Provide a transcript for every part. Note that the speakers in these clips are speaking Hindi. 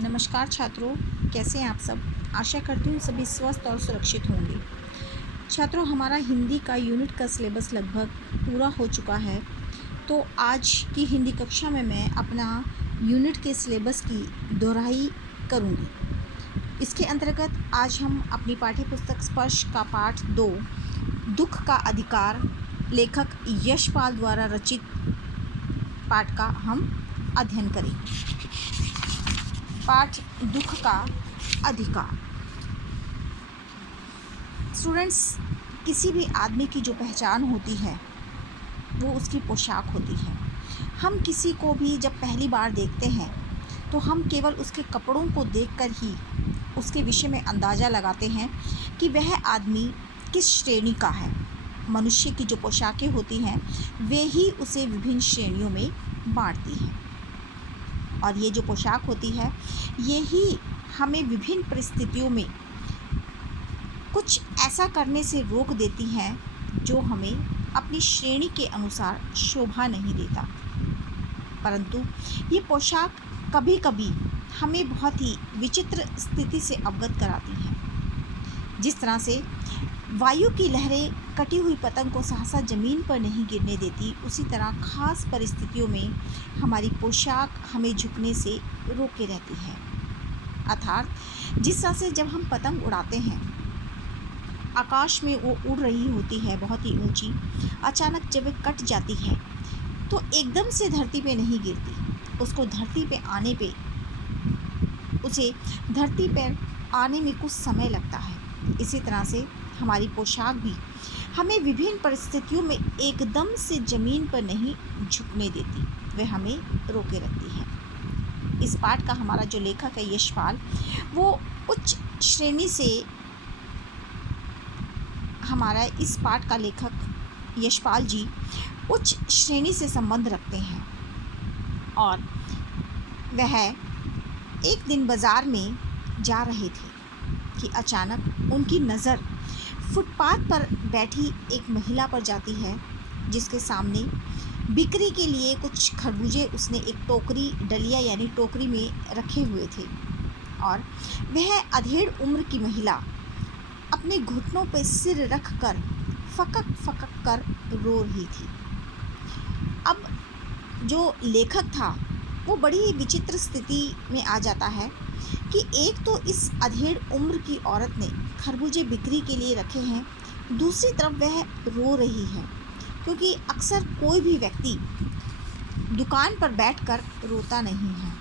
नमस्कार छात्रों, कैसे हैं आप सब। आशा करती हूँ सभी स्वस्थ और सुरक्षित होंगे। छात्रों, हमारा हिंदी का यूनिट का सिलेबस लगभग पूरा हो चुका है। तो आज की हिंदी कक्षा में मैं अपना यूनिट के सिलेबस की दोहराई करूँगी। इसके अंतर्गत आज हम अपनी पाठ्य पुस्तक स्पर्श का पाठ 2 दुख का अधिकार लेखक यशपाल द्वारा रचित पाठ का हम अध्ययन करेंगे। पाठ दुख का अधिकार। स्टूडेंट्स, किसी भी आदमी की जो पहचान होती है वो उसकी पोशाक होती है। हम किसी को भी जब पहली बार देखते हैं तो हम केवल उसके कपड़ों को देखकर ही उसके विषय में अंदाज़ा लगाते हैं कि वह आदमी किस श्रेणी का है। मनुष्य की जो पोशाकें होती हैं वे ही उसे विभिन्न श्रेणियों में बांटती हैं, और ये जो पोशाक होती है ये ही हमें विभिन्न परिस्थितियों में कुछ ऐसा करने से रोक देती हैं जो हमें अपनी श्रेणी के अनुसार शोभा नहीं देता। परंतु ये पोशाक कभी कभी हमें बहुत ही विचित्र स्थिति से अवगत कराती हैं। जिस तरह से वायु की लहरें कटी हुई पतंग को सहसा ज़मीन पर नहीं गिरने देती, उसी तरह खास परिस्थितियों में हमारी पोशाक हमें झुकने से रोके रहती है। अर्थात जिस तरह से जब हम पतंग उड़ाते हैं, आकाश में वो उड़ रही होती है बहुत ही ऊंची, अचानक जब वो कट जाती है तो एकदम से धरती पे नहीं गिरती। उसको धरती पर आने में कुछ समय लगता है। इसी तरह से हमारी पोशाक भी हमें विभिन्न परिस्थितियों में एकदम से ज़मीन पर नहीं झुकने देती, वह हमें रोके रखती है। इस पाठ का हमारा जो लेखक है यशपाल, वो उच्च श्रेणी से हमारा इस पाठ का लेखक यशपाल जी उच्च श्रेणी से संबंध रखते हैं। और वह एक दिन बाज़ार में जा रहे थे कि अचानक उनकी नज़र फुटपाथ पर बैठी एक महिला पर जाती है, जिसके सामने बिक्री के लिए कुछ खरबूजे उसने एक टोकरी, डलिया यानी टोकरी में रखे हुए थे। और वह अधेड़ उम्र की महिला अपने घुटनों पर सिर रख कर फकक फकक कर रो रही थी। अब जो लेखक था वो बड़ी ही विचित्र स्थिति में आ जाता है कि एक तो इस अधेड़ उम्र की औरत ने खरबूजे बिक्री के लिए रखे हैं, दूसरी तरफ वह रो रही है, क्योंकि अक्सर कोई भी व्यक्ति दुकान पर बैठकर रोता नहीं है।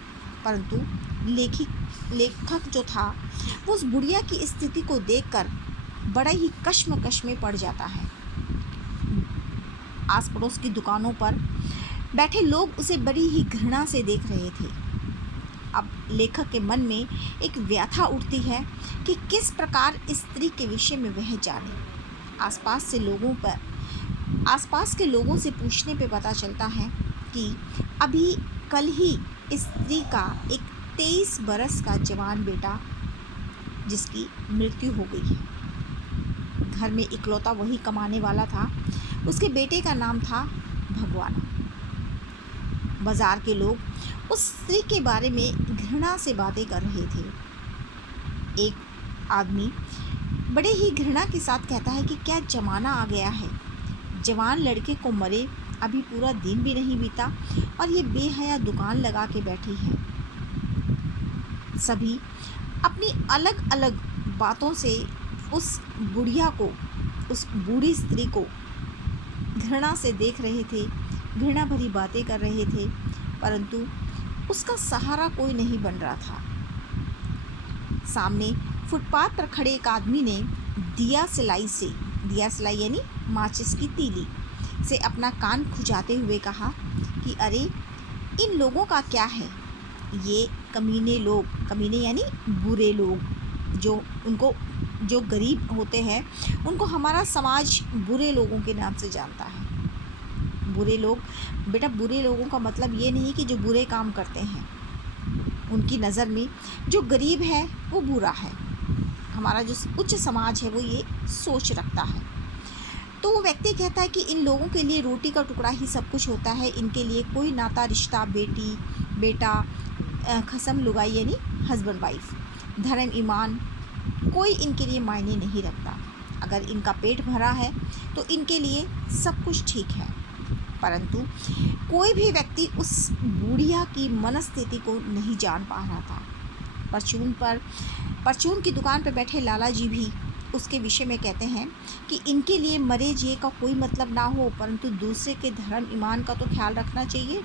परंतु लेखक जो था वो उस बुढ़िया की स्थिति को देखकर बड़ा ही कश्मकश में पड़ जाता है। आस पड़ोस की दुकानों पर बैठे लोग उसे बड़ी ही घृणा से देख रहे थे। अब लेखक के मन में एक व्यथा उठती है कि किस प्रकार स्त्री के विषय में वह जाने। आसपास के लोगों से पूछने पे पता चलता है कि अभी कल ही स्त्री का एक 23 बरस का जवान बेटा जिसकी मृत्यु हो गई है। घर में इकलौता वही कमाने वाला था। उसके बेटे का नाम था भगवान। बाजार के लोग उस स्त्री के बारे में घृणा से बातें कर रहे थे। एक आदमी बड़े ही घृणा के साथ कहता है कि क्या जमाना आ गया है, जवान लड़के को मरे अभी पूरा दिन भी नहीं बीता और ये बेहया दुकान लगा के बैठी है। सभी अपनी अलग अलग बातों से उस बूढ़ी स्त्री को घृणा से देख रहे थे, घृणा भरी बातें कर रहे थे, परंतु उसका सहारा कोई नहीं बन रहा था। सामने फुटपाथ पर खड़े एक आदमी ने दिया सिलाई यानी माचिस की तीली से अपना कान खुजाते हुए कहा कि अरे इन लोगों का क्या है, ये कमीने यानी बुरे लोग, जो गरीब होते हैं उनको हमारा समाज बुरे लोगों के नाम से जानता है। बुरे लोग, बेटा बुरे लोगों का मतलब ये नहीं कि जो बुरे काम करते हैं, उनकी नज़र में जो गरीब है वो बुरा है। हमारा जो उच्च समाज है वो ये सोच रखता है। तो वो व्यक्ति कहता है कि इन लोगों के लिए रोटी का टुकड़ा ही सब कुछ होता है, इनके लिए कोई नाता रिश्ता, बेटी बेटा खसम लुगाई यानी हस्बैंड वाइफ, धर्म ईमान कोई इनके लिए मायने नहीं रखता। अगर इनका पेट भरा है तो इनके लिए सब कुछ ठीक है। परंतु कोई भी व्यक्ति उस बुढ़िया की मनस्थिति को नहीं जान पा रहा था। परचून की दुकान पर बैठे लाला जी भी उसके विषय में कहते हैं कि इनके लिए मरे जिए का कोई मतलब ना हो, परंतु दूसरे के धर्म ईमान का तो ख्याल रखना चाहिए।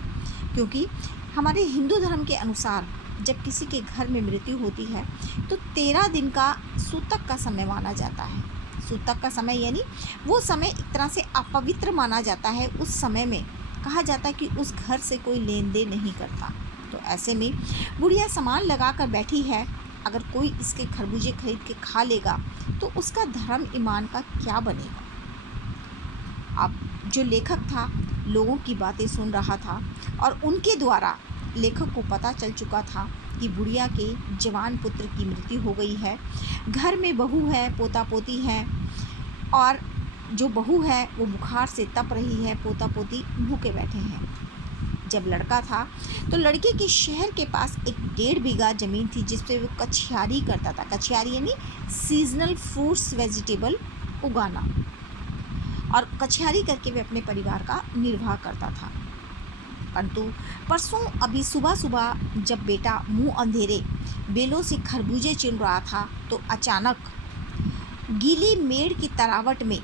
क्योंकि हमारे हिंदू धर्म के अनुसार जब किसी के घर में मृत्यु होती है तो 13 दिन का सूतक का समय माना जाता है। सूतक का समय यानी वो समय एक तरह से अपवित्र माना जाता है। उस समय में कहा जाता है कि उस घर से कोई लेन देन नहीं करता। तो ऐसे में बुढ़िया सामान लगा कर बैठी है, अगर कोई इसके खरबूजे खरीद के खा लेगा तो उसका धर्म ईमान का क्या बनेगा। अब जो लेखक था लोगों की बातें सुन रहा था और उनके द्वारा लेखक को पता चल चुका था कि बुढ़िया के जवान पुत्र की मृत्यु हो गई है। घर में बहू है, पोता पोती है, और जो बहू है वो बुखार से तप रही है, पोता पोती भूखे बैठे हैं। जब लड़का था तो लड़के के शहर के पास एक 1.5 बीघा ज़मीन थी जिस पे वो कछियारी करता था। कछियारी यानी सीजनल फ्रूट्स वेजिटेबल उगाना, और कछियारी करके वे अपने परिवार का निर्वाह करता था। परंतु परसों अभी सुबह सुबह जब बेटा मुंह अंधेरे बेलों से खरबूजे चुन रहा था तो अचानक गीली मेड़ की तरावट में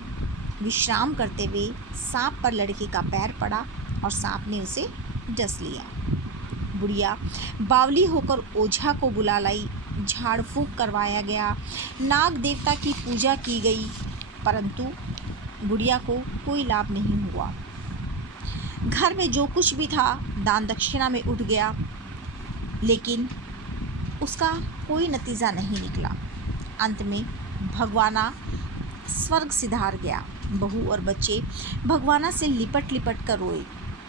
विश्राम करते हुए सांप पर लड़के का पैर पड़ा और सांप ने उसे डस लिया। बुढ़िया बावली होकर ओझा को बुला लाई, झाड़ फूंक करवाया गया, नाग देवता की पूजा की गई, परंतु बुढ़िया को कोई लाभ नहीं हुआ। घर में जो कुछ भी था दान दक्षिणा में उठ गया, लेकिन उसका कोई नतीजा नहीं निकला। अंत में भगवाना स्वर्ग सिधार गया। बहू और बच्चे भगवाना से लिपट लिपट कर रोए,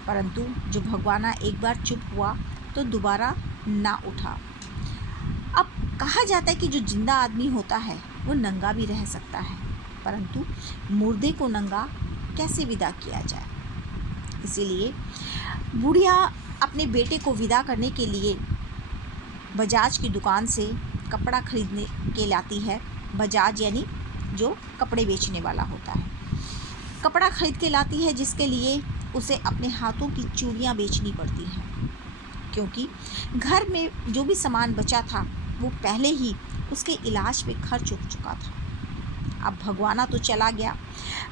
परंतु जो भगवाना एक बार चुप हुआ तो दोबारा ना उठा। अब कहा जाता है कि जो जिंदा आदमी होता है वो नंगा भी रह सकता है, परंतु मुर्दे को नंगा कैसे विदा किया जाए। इसीलिए बुढ़िया अपने बेटे को विदा करने के लिए बजाज की दुकान से कपड़ा खरीदने के लाती है। बजाज यानी जो कपड़े बेचने वाला होता है, कपड़ा खरीद के लाती है, जिसके लिए उसे अपने हाथों की चूड़ियाँ बेचनी पड़ती हैं, क्योंकि घर में जो भी सामान बचा था वो पहले ही उसके इलाज पे खर्च हो चुका था। अब भगवाना तो चला गया,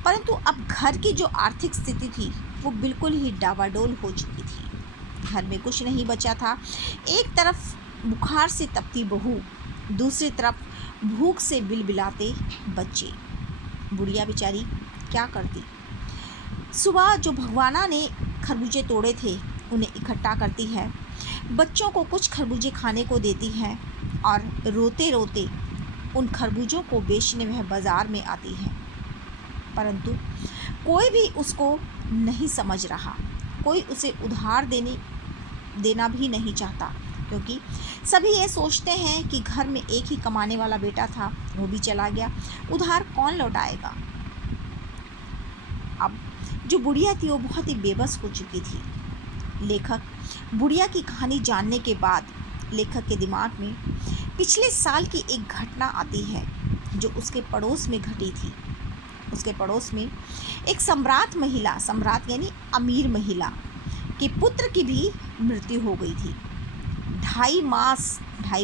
परंतु अब घर की जो आर्थिक स्थिति थी वो बिल्कुल ही डावाडोल हो चुकी थी। घर में कुछ नहीं बचा था। एक तरफ बुखार से तपती बहू, दूसरी तरफ भूख से बिलबिलाते बच्चे। बुढ़िया बेचारी क्या करती। सुबह जो भगवाना ने खरबूजे तोड़े थे उन्हें इकट्ठा करती है, बच्चों को कुछ खरबूजे खाने को देती है और रोते रोते उन खरबूजों को बेचने वह बाज़ार में आती है। परंतु कोई भी उसको नहीं समझ रहा, कोई उसे उधार देना भी नहीं चाहता, क्योंकि सभी ये सोचते हैं कि घर में एक ही कमाने वाला बेटा था, वो भी चला गया, उधार कौन लौटाएगा। अब जो बुढ़िया थी वो बहुत ही बेबस हो चुकी थी। लेखक बुढ़िया की कहानी जानने के बाद लेखक के दिमाग में पिछले साल की एक घटना आती है जो उसके पड़ोस में घटी थी। उसके पड़ोस में एक सम्राट यानी अमीर महिला के पुत्र की भी मृत्यु हो गई थी। 2.5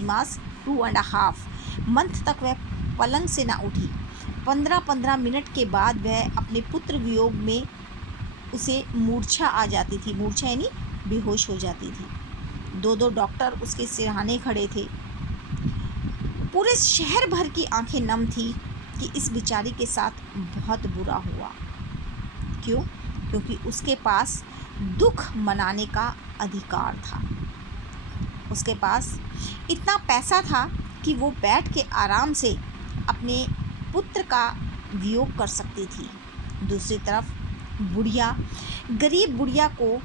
मास 2.5 मंथ तक वह पलंग से ना उठी। 15-15 मिनट के बाद वह अपने पुत्र वियोग में उसे मूर्छा आ जाती थी। मूर्छा यानी बेहोश हो जाती थी। 2 डॉक्टर उसके सिरहाने खड़े थे। पूरे शहर भर की आंखें नम थी कि इस बेचारी के साथ बहुत बुरा हुआ। क्यों? क्योंकि उसके पास दुख मनाने का अधिकार था। उसके पास इतना पैसा था कि वो बैठ के आराम से अपने पुत्र का वियोग कर सकती थी। दूसरी तरफ गरीब बुढ़िया को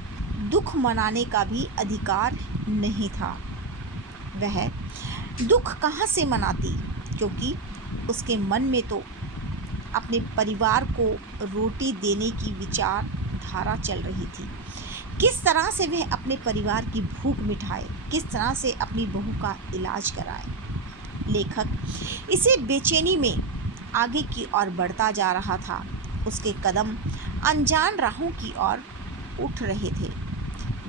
दुख मनाने का भी अधिकार नहीं था। वह दुख कहाँ से मनाती, क्योंकि उसके मन में तो अपने परिवार को रोटी देने की विचारधारा चल रही थी। किस तरह से वह अपने परिवार की भूख मिटाए, किस तरह से अपनी बहू का इलाज कराए। लेखक इसे बेचैनी में आगे की ओर बढ़ता जा रहा था। उसके कदम अनजान राहों की ओर उठ रहे थे।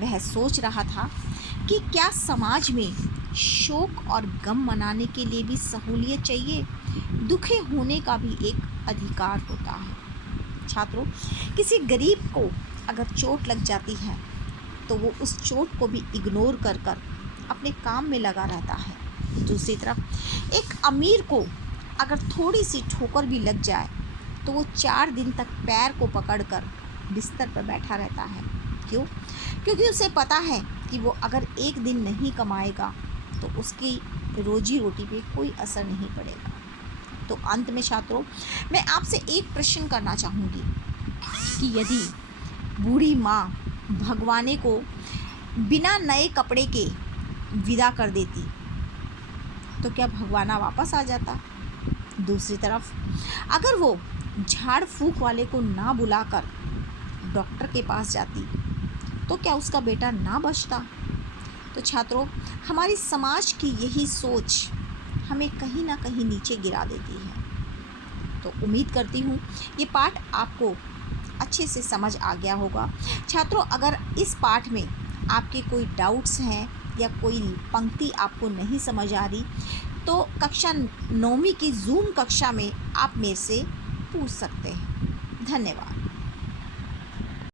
वह सोच रहा था कि क्या समाज में शोक और गम मनाने के लिए भी सहूलियत चाहिए? दुखी होने का भी एक अधिकार होता है। छात्रों, किसी गरीब को अगर चोट लग जाती है तो वो उस चोट को भी इग्नोर कर कर अपने काम में लगा रहता है। दूसरी तरफ एक अमीर को अगर थोड़ी सी ठोकर भी लग जाए तो वो 4 दिन तक पैर को पकड़कर बिस्तर पर बैठा रहता है। क्यों? क्योंकि उसे पता है कि वो अगर एक दिन नहीं कमाएगा तो उसकी रोजी रोटी पे कोई असर नहीं पड़ेगा। तो अंत में छात्रों, मैं आपसे एक प्रश्न करना चाहूँगी कि यदि बूढ़ी माँ भगवाने को बिना नए कपड़े के विदा कर देती तो क्या भगवाना वापस आ जाता? दूसरी तरफ अगर वो झाड़ फूक वाले को ना बुलाकर डॉक्टर के पास जाती तो क्या उसका बेटा ना बचता? तो छात्रों, हमारी समाज की यही सोच हमें कहीं ना कहीं नीचे गिरा देती है। तो उम्मीद करती हूँ ये पाठ आपको अच्छे से समझ आ गया होगा। छात्रों, अगर इस पाठ में आपके कोई डाउट्स हैं या कोई पंक्ति आपको नहीं समझ आ रही तो कक्षा 9वीं की जूम कक्षा में आप मेरे से पूछ सकते हैं। धन्यवाद।